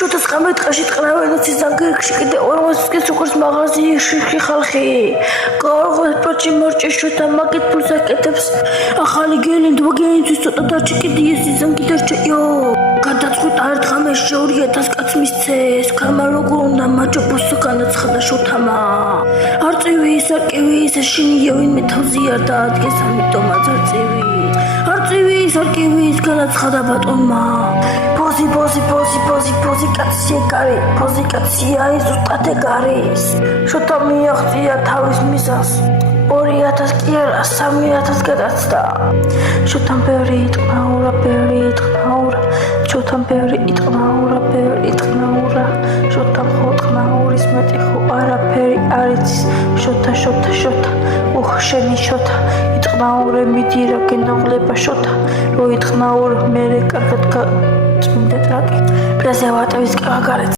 შოთა 19 დღეში ტყნავენოცის ზანგერგში კიდე 40 წელს როგორც მაღაზიაში ხალხი გაარღვევს პაჩი მორჭი შოთა მაგეთ ფულს აკეთებს ახალი გელი დვაგენისთვის ცოტა დარჩი კიდე ეს ზანგი დარჩა იო გადაწყვეტ არ დღამეს 2000 კაც მისცეს ქარმა როგორ უნდა მაჯობოს განაცხადა შოთამა არ წივი ის არ კივი ის შინია ვინმე თავზე არ დაადგეს ამიტომაც არ წივი არ წივი ის არ კივი ის განაცხადა ბატონმა პოზი კაცი ეგარი პოზი კაცია ის ზუსტად ეგარის შოთა მიაღწია თავის მიზანს 2000 კი არა 3000 გადაცდა შოთამ ბევრი იტყნაურა შოთამ ბევრი იტყნაურა შოთამ ხო ტყნაურის მეტი ხო არაფერი არ იცის შოთა შენი შოთა იტყნაურე მიდი რა გენაღლება შოთა რო იტყნაურე მე კარგად წმინდა ტრაკი პრეზერვატივის კაგარეთ